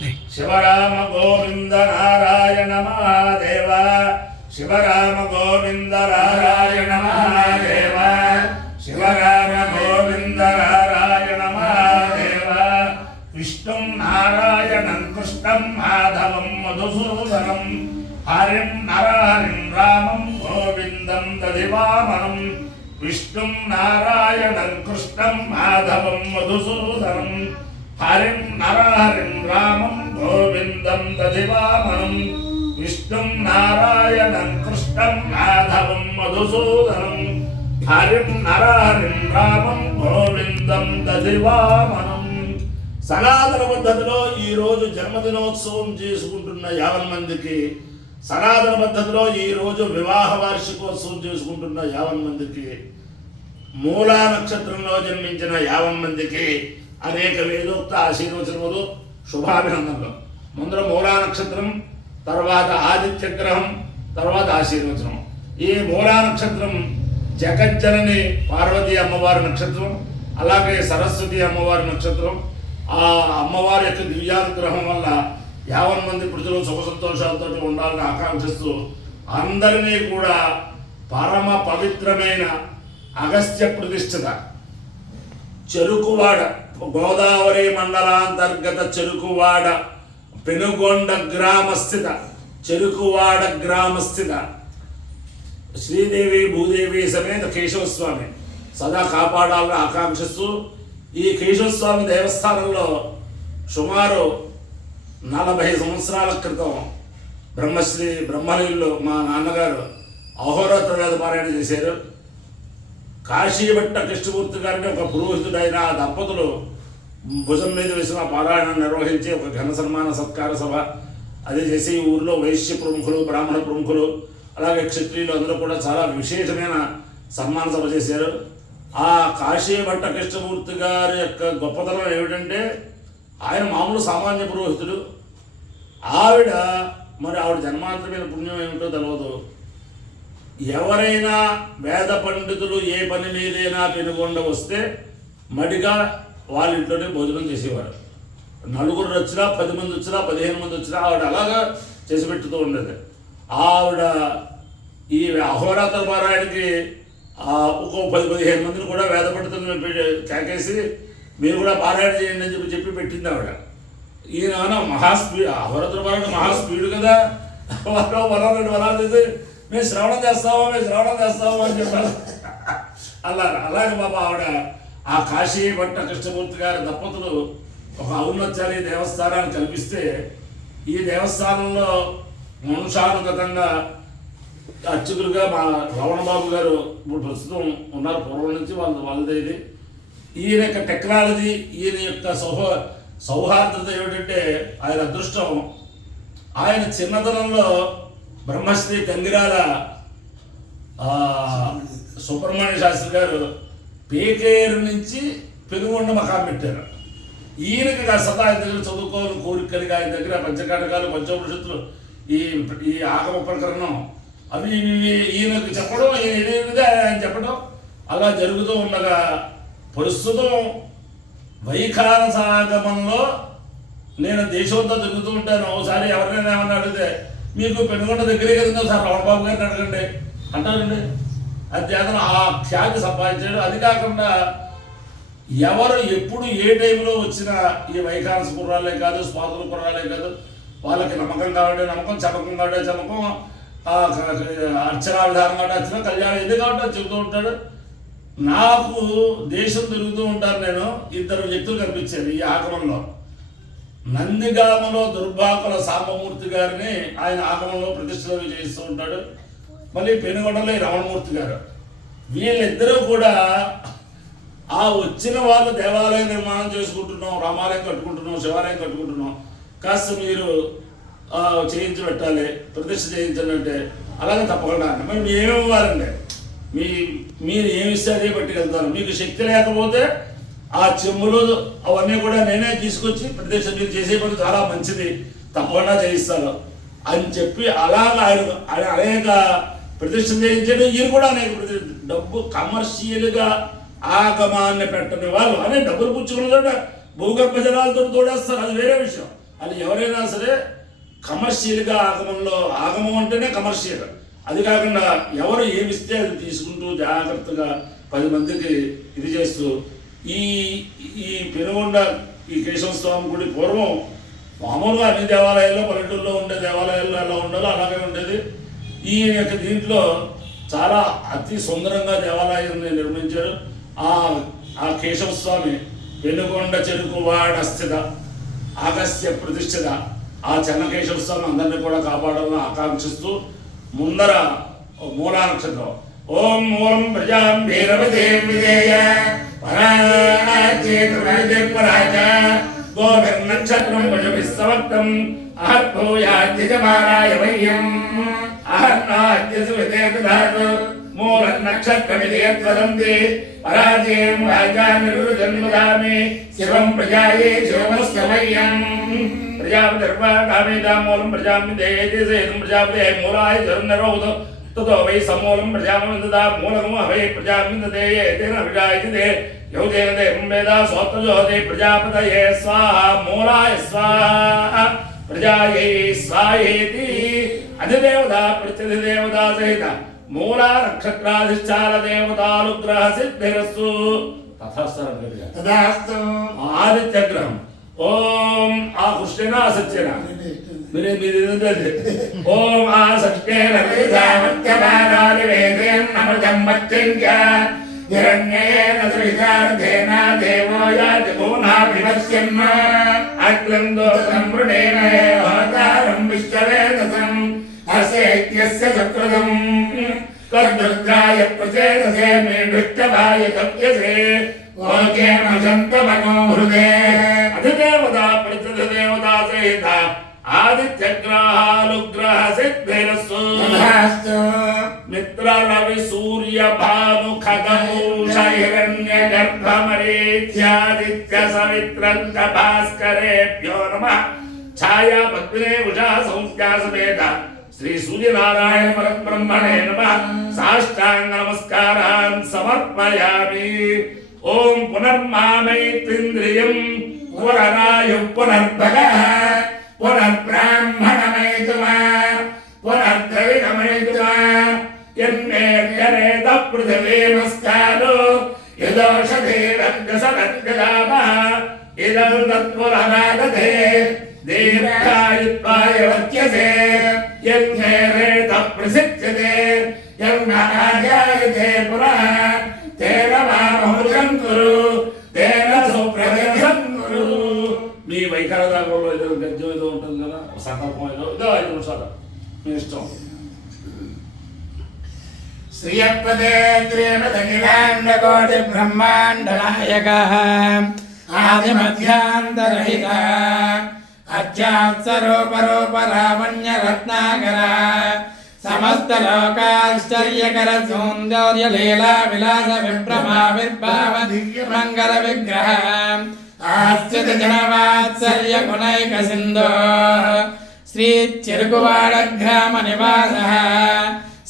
శివరామ గోవింద నారాయణ మహాదేవ శివరామ గోవింద నారాయణ మహాదేవ శివరామ గోవింద నారాయణ మహాదేవ విష్ణుం నారాయణం కృష్ణం మాధవం మధుసూదనం హరిం నరహరిం రామం గోవిందం దధివామనం విష్ణుం నారాయణం కృష్ణం మాధవం మధుసూదనం హరిం నరహరిం రామం గోవిందం దధివామనం విష్ణుం నారాయణం కృష్ణం మాధవం మధుసూదనం హరిం నరహరిం రామం గోవిందం దధివామనం. సనాతన పద్ధతిలో ఈరోజు జన్మదినోత్సవం చేసుకుంటున్న 50 మందికి, సనాతన పద్ధతిలో ఈరోజు వివాహ వార్షికోత్సవం చేసుకుంటున్న 50 మందికి, మూలా నక్షత్రంలో జన్మించిన 50 మందికి అనేక వేదోక్త ఆశీర్వచనములు, శుభాభినందనలు. ముందర మూలా నక్షత్రం, తర్వాత ఆదిత్య గ్రహం, తర్వాత ఆశీర్వచనం. ఈ మూలా నక్షత్రం జగజ్జనని పార్వతీ అమ్మవారి నక్షత్రం, అలాగే సరస్వతి అమ్మవారి నక్షత్రం. ఆ అమ్మవారి యొక్క దివ్యానుగ్రహం వల్ల 50 మంది ప్రజలు సుఖ సంతోషాలతో ఉండాలని ఆకాంక్షిస్తూ అందరినీ కూడా పరమ పవిత్రమైన అగస్త్య ప్రతిష్ఠిత చెరుకువాడ, గోదావరి మండలాంతర్గత చెరుకువాడ, పెనుగొండ గ్రామస్థిత చెరుకువాడ గ్రామస్థిత శ్రీదేవి భూదేవి సమేత కేశవస్వామి సదా కాపాడాలని ఆకాంక్షిస్తూ ఈ కేశవస్వామి దేవస్థానంలో సుమారు 40 సంవత్సరాల క్రితం బ్రహ్మశ్రీ బ్రహ్మలీల్లో మా నాన్నగారు అహోరాత్ర వేద పారాయణ చేశారు. కాశీభట్ట కృష్ణమూర్తి గారిని ఒక పురోహితుడైన ఆ దంపతులు భుజం మీద వేసిన పారాయణం నిర్వహించి ఒక ఘన సన్మాన సత్కార సభ అది చేసి ఊరిలో వైశ్య ప్రముఖులు, బ్రాహ్మణ ప్రముఖులు, అలాగే క్షత్రియులు అందరూ కూడా చాలా విశేషమైన సన్మాన సభ చేశారు. ఆ కాశీభట్ట కృష్ణమూర్తి గారి యొక్క గొప్పతనం ఏమిటంటే ఆయన మామూలు సామాన్య పురోహితుడు. ఆవిడ జన్మాంతరమైన పుణ్యం ఏమిటో తెలియదు. ఎవరైనా వేద పండితులు ఏ పని మీదైనా పెనుగొండ వస్తే మడిగా వాళ్ళ ఇంట్లోనే భోజనం చేసేవారు. 4 వచ్చినా 10 మంది వచ్చినా 15 మంది వచ్చినా ఆవిడ అలాగా చేసి పెట్టుతూ ఉండేది. ఆవిడ ఈ అహోరాత్ర పారాయణకి ఒక 10-15 మందిని కూడా వేద పండితులను కేకేసి మీరు కూడా పారాయణ చేయండి అని చెప్పి పెట్టింది ఆవిడ. ఈయన అహోరాత్ర పారాయణ మహాస్పీడు కదా, వరాలు చేసి మేము శ్రవణం చేస్తామా అని చెప్పారు. అలాగే బాబా ఆవిడ ఆ కాశీభట్ట కృష్ణమూర్తి గారి దంపతులు ఒక ఔన్నత్యాన్ని దేవస్థానాన్ని కల్పిస్తే ఈ దేవస్థానంలో వంశానుగతంగా అర్చకులుగా మా రమణబాబు గారు ఇప్పుడు ప్రస్తుతం ఉన్నారు. పూర్వం నుంచి వాళ్ళది. ఈయన యొక్క టెక్నాలజీ, ఈయన యొక్క సౌహార్దత ఏమిటంటే ఆయన అదృష్టం. ఆయన చిన్నతనంలో బ్రహ్మశ్రీ గంగిరాల సుబ్రహ్మణ్య శాస్త్రి గారు పేకేరు నుంచి పెనుగొండ మకాం పెట్టారు. ఈయనకి సదా ఆయన దగ్గర చదువుకోవాలని కోరిక కలిగి ఆయన దగ్గర పంచకాటకాలు, పంచోపనిషత్తులు, ఈ ఆగమ ప్రకరణం అవి ఈయనకు చెప్పడం, ఆయన చెప్పడం అలా జరుగుతూ ఉండగా ప్రస్తుతం వైఖానస ఆగమంలో నేను దేశంతో తిరుగుతూ ఉంటాను. ఒకసారి ఎవరినైనా ఏమన్నా అడిగితే మీకు పెనుగొండ దగ్గరే కదండి సార్ రమణబాబు గారిని అడగండి అంటారండి. అది చేతన ఆ ఖ్యాతి సంపాదించాడు. అది కాకుండా ఎవరు ఎప్పుడు ఏ టైంలో వచ్చినా ఈ వైఖానస కుర్రాలే కాదు, స్వాతుల కుర్రాలే కాదు, వాళ్ళకి నమ్మకం కాబట్టి నమ్మకం, చమకం కాబట్టి చమకం, అర్చనా విధానం కాబట్టి అర్చన, కళ్యాణం ఎందుకు కాబట్టి చెబుతూ ఉంటాడు. నాకు దేశం తిరుగుతూ ఉంటాను. నేను 2 వ్యక్తులు కనిపించారు ఈ ఆగమంలో. నందిగామలో దుర్భాకుల సాంబమూర్తి గారిని ఆయన ఆగమంలో ప్రతిష్టలు చేస్తూ ఉంటాడు. మళ్ళీ పెనుగొండలో రమణమూర్తి గారు. వీళ్ళిద్దరూ కూడా ఆ వచ్చిన వాళ్ళు దేవాలయం నిర్మాణం చేసుకుంటున్నాం, రామాలయం కట్టుకుంటున్నాం, శివాలయం కట్టుకుంటున్నాం, కాస్త మీరు చేయించి పెట్టాలి, ప్రతిష్ట చేయించండి అంటే అలాగే తప్పకుండా మరి ఏమి ఇవ్వాలండి, మీరు ఏమి ఇస్తే అదే పట్టుకెళ్తాను. మీకు శక్తి లేకపోతే ఆ చెమ్ములు అవన్నీ కూడా నేనే తీసుకొచ్చి ప్రతిష్ట మీరు చేసే పని చాలా మంచిది, తప్పకుండా చేయిస్తాను అని చెప్పి అలాగ ఆయన అనేక ప్రతిష్ట చేయించడం. ఈయన కూడా అనేక డబ్బు కమర్షియల్గా ఆగమాన్ని పెట్టని వాళ్ళు అనే డబ్బులు పుచ్చుకున్న భూగర్భ జలాలతో తోడేస్తారు, అది వేరే విషయం. అది ఎవరైనా సరే కమర్షియల్గా ఆగమంలో, ఆగమం అంటేనే కమర్షియల్. అది కాకుండా ఎవరు ఏమిస్తే అది తీసుకుంటూ జాగ్రత్తగా 10 మందికి ఇది చేస్తూ ఈ ఈ పెనుగొండ ఈ కేశవ స్వామి గుడి పూర్వం మామూలుగా అన్ని దేవాలయాల్లో, పల్లెటూరులో ఉండే దేవాలయాల్లో ఎలా ఉండాలో అలాగే ఉండేది. ఈ యొక్క దీంట్లో చాలా అతి సుందరంగా దేవాలయాన్ని నిర్మించారు. ఆ కేశవ స్వామి పెనుగొండ చెరుకువాడ స్థిత ఆగస్త్య ప్రతిష్ఠిత ఆ చెన్నకేశవ స్వామి అందరినీ కూడా కాపాడాలని ఆకాంక్షిస్తూ ముందర మూలా నక్షత్రం ఓం మూలం ప్రజాం భీరవదేం విజేయ పరాజేతురాజ గోభిర్నక్షత్రం పశుభిస్సవక్తం అహర్భూయాద్యజమానాయ వయ్యం అహర్నాద్యసువిదేతధాతు మూల నక్షత్రమిది యద్వదంతి పరాజయం రాజానిరుజన్మదామి శివం ప్రజాయే శివమస్య వయ్యం ప్రజాపతిర్వాకామేదామూలం ప్రజామిదేతి సేదం ప్రజాపతే మూలాయ జరున్నరోదు తతో వై సమూలం ప్రజామిందదా మూలము అవై ప్రజామిందతే ఏతేన విజాయతే యౌదేన దేవం వేద సోత్రజోదే ప్రజాపతయే స్వాహ మూలాయ స్వాహ ప్రజాయే స్వాహేతి అధిదేవతా ప్రత్యధిదేవతా సహిత మూలా నక్షత్రాధిష్టాన దేవతానుగ్రహ సిద్ధిరస్సు తథాస్తు. ఆదిత్యగ్రహం ఓం ఆ కృష్ణేనా సత్యేనా మీరే మీరు ఓం ఆ సత్యేన వేదామత్యమానాదివేదేం నమజమ్మత్యంజ హిరణ్యేన శ్రీకార్థేన దేవో యాతి భూనాభివస్యన్న అగ్లందో సంవృణేన హోతారం విశ్వవేదసం అసేత్యస్య సకృతం తద్రుద్రాయ ప్రచేతసే మే దృష్టవాయ కవ్యసే ఓకేన సంతమనో హృదే అధిదేవతా ప్రతిదేవతా సహిత ఆదిత్యగ్రహాలుగ్రహ సిద్ధిరస్సు. మిత్ర రవి సూర్య భాను ఖగమూష హిరణ్య గర్భమరీత్యాదిత్య సవిత్రంత భాస్కరేభ్యో నమః. ఛాయా పద్మినే ఉషా సంఖ్యా సమేత శ్రీ సూర్యనారాయణ పరబ్రహ్మణే నమః. సాష్టాంగ నమస్కారాన్ సమర్పయామి. ఓం పునర్మామైత్రింద్రియం పునరాయు పునర్భగః పునర్బ్రాహ్మణమైతుమా పునర్ద్రవిణమైతుమా యన్మేర్యరేత పృథివీ నమస్కారో యదోషధేరగ్రసనగ్రదామః ఇదం తత్పునరాగతే దీర్ఘాయుత్వాయ వర్త్యసే యజ్ఞేరేత ప్రసిద్ధ్యతే యజ్ఞాయాయతే పునః తేన మామహృజం కురు తేన సుప్రజం కురు. మీ వైఖరి దాంట్లో ఏదో గద్యం ఏదో ఉంటుంది కదా, సంకల్పం ఏదో 5 నిమిషాలు మీ ఇష్టం. శ్రీయపదే త్రిమదఖిలాండకోటి బ్రహ్మాండనాయకః ఆదిమధ్యాంతరహిత అధ్యాత్స్వరూపరూప లావణ్య రత్నాకర సమస్త లోకాశ్చర్యకర సౌందర్య లీలా విలాస విభ్రమావిర్భావ మంగళ విగ్రహ ఆశ్రిత జనవాత్సల్య గుణైక సింధో శ్రీ చెరుకువాడ గ్రామ నివాస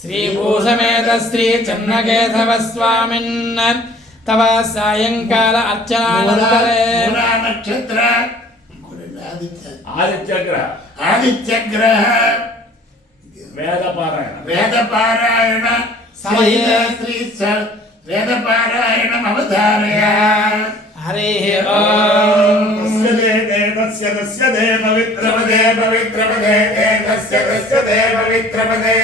శ్రీ భూసమేత శ్రీ చెన్నకేశవ స్వామిన్ తవ సాయంకాల అర్చనానంతరే నక్షత్ర ఆదిత్యగ్రహ వేదపారాయణ సహిత శ్రీ వేదపారాయణం అవధారయ. హరి ఓం. తస్య దే పవిత్రపదే పవిత్రపదే తస్య దే పవిత్రపదే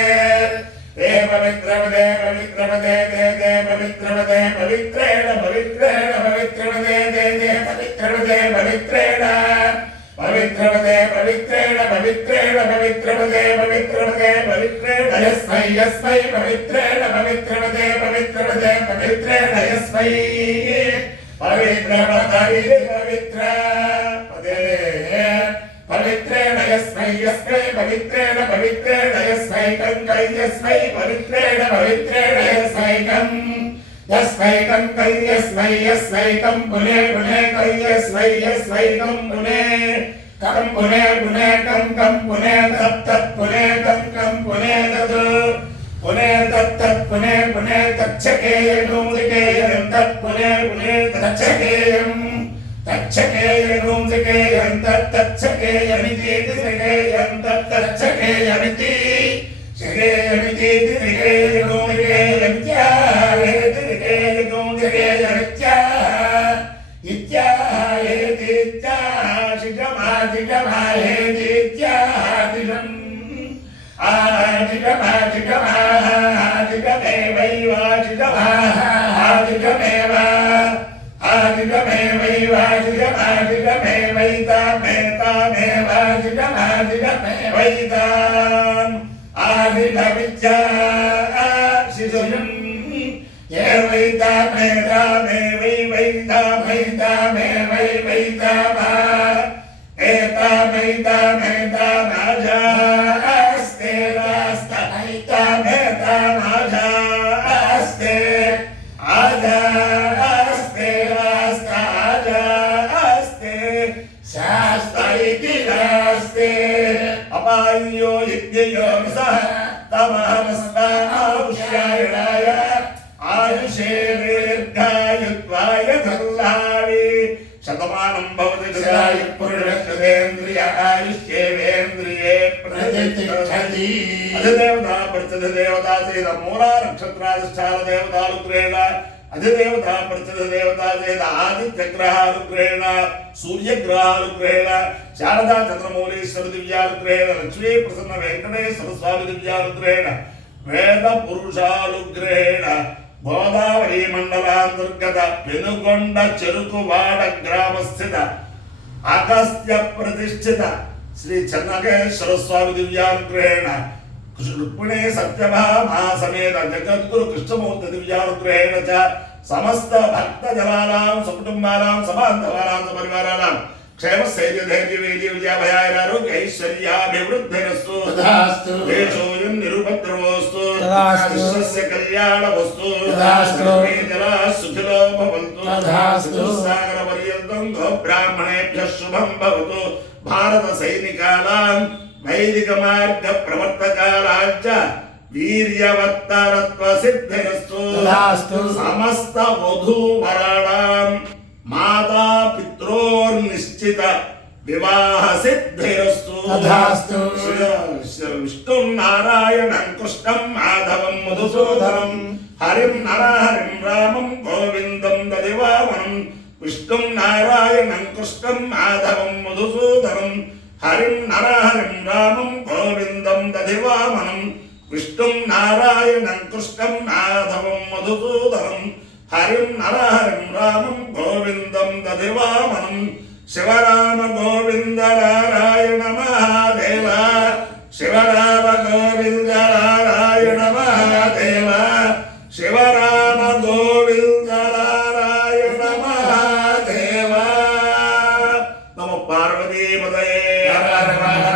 దే పవిత్రపదే పవిత్రపదే దే పవిత్రపదే పవిత్రేణ పవిత్రేణ పవిత్రపదే దే పవిత్రపదే పవిత్రేణ పవిత్రపదే పవిత్రేణ పవిత్రేణ పవిత్రపదే పవిత్రపదే పవిత్రేణ యస్మై యస్మై పవిత్రేణ పవిత్రపదే పవిత్రపదే పవిత్రేణ యస్మై పవిత్రపదే పవిత్ర పదే పవిత్రేణ యస్మై యస్మై పవిత్రేణ పవిత్రేణ యస్మైకం కై యస్మై పవిత్రేణ పవిత్రేణ యస్మైకం యస్మైకం కై యస్మై యస్మైకం పునే పునే కై యస్మై యస్మైకం పునే కం పునే పునే కం కం పునే తత్ తత్ పునే కం కం పునే తత్ పునే తత్ తత్ పునే పునే తచ్చకేయం దికేయం తత్ పునే పునే తచ్చకేయం తచ్చకేయం దికేయం తత్ తచ్చకేయం శకేయమితి శకేయం తత్తచ్చకేయమితి శకేయమితి శకేయగో శకేయమిత్యాయేతి శకేయగో శకేయమిత్యాయేతి ఇత్యాశిషమాశిషమాయేతి ఇత్యాశిషం ఆదిగమేవైవాదిగమేవ ఆదిగమేవైవాదిగమేవైతామేతామేవాదిగమాదిగమేవైతాం ఆదిగమిత్యాశిషం ఏవైతామేతామేవైవైతామైతామేవైవైతామా ఏతామైతామేతామాజాస్తే రాస్తమైతామేతామాజాస్తే ఆజాస్తే రాస్తాజాస్తే శాస్త ఇతి రాస్తే అపాయ్యో యజ్ఞయో సహ తమహమస్మానుష్యాయణాయ ఆయుషే దీర్ఘాయుత్వాయ ధర్లావి శతమానం భవతి శతాయ పురుషేంద్రియ ఆయుష్యేంద్రియే ప్రతిష్టతి అధిదేవతా ప్రతిదేవతా చేత మూలా నక్షత్రాధిష్టాన దేవతానుగ్రహేణ అధిదేవతా ప్రతిదేవతా చేత ఆదిత్యగ్రహానుగ్రహేణ సూర్యగ్రహానుగ్రహేణ శారదా చంద్రమౌళీశ్వర దివ్యానుగ్రహేణ లక్ష్మీ ప్రసన్న వెంకటేశ్వర స్వామి దివ్యానుగ్రహేణ వేద పురుషానుగ్రహేణ గోదావరి మండలాంతర్గత పెనుగొండ చెరుకువాడ గ్రామస్థిత అగస్త్య ప్రతిష్ఠిత శ్రీ చెన్నకేశ్వర స్వామి దివ్యానుగ్రహేణ రుక్మిణీ సత్యభామా సమేత జగద్గురు కృష్ణమూర్తి దివ్యానుగ్రహేణ చ సమస్త భక్త జనానాం సకుటుంబానాం సబాంధవానాం సపరివారాణాం క్షేమ స్థైర్య ధైర్య వీర్య విజయాభయారోగ్య ఐశ్వర్యాభివృద్ధిరస్తు తదాస్తు దేశోయం నిరుపద్రవోస్తు తదాస్తు విశ్వస్య కళ్యాణవస్తు తదాస్తు జలా సుఖిలో భవంతు తదాస్తు సాగర పర్యంతం గో బ్రాహ్మణేభ్యః శుభం భవతు భారత సైనికానాం వైదిక మార్గ ప్రవర్తకానాంచ వీర్యవత్తరత్వ సిద్ధిరస్తు తదాస్తు సమస్త వధూవరాణాం మాతా పిత్రోర్నిశ్చిత వివాహ సిద్ధిరస్తు తదాస్తు విష్ణుం నారాయణం కృష్ణం మాధవం మధుసూదనం హరిం నరహరిం రామం గోవిందం దదివామనం విష్ణుం నారాయణం కృష్ణం మాధవం మధుసూదనం హరిం నరహరిం రామం గోవిందం దదివామనం విష్ణుం నారాయణం కృష్ణం మాధవం మధుసూదనం హరిం నరహరిం రామం గోవిందం దదివామనం శివరామ గోవింద నారాయణ మహాదేవ శివరామ గోవింద నారాయణ మహాదేవ శివరామ గోవింద నారాయణ మహాదేవ నమో పార్వతీపతయే హర హర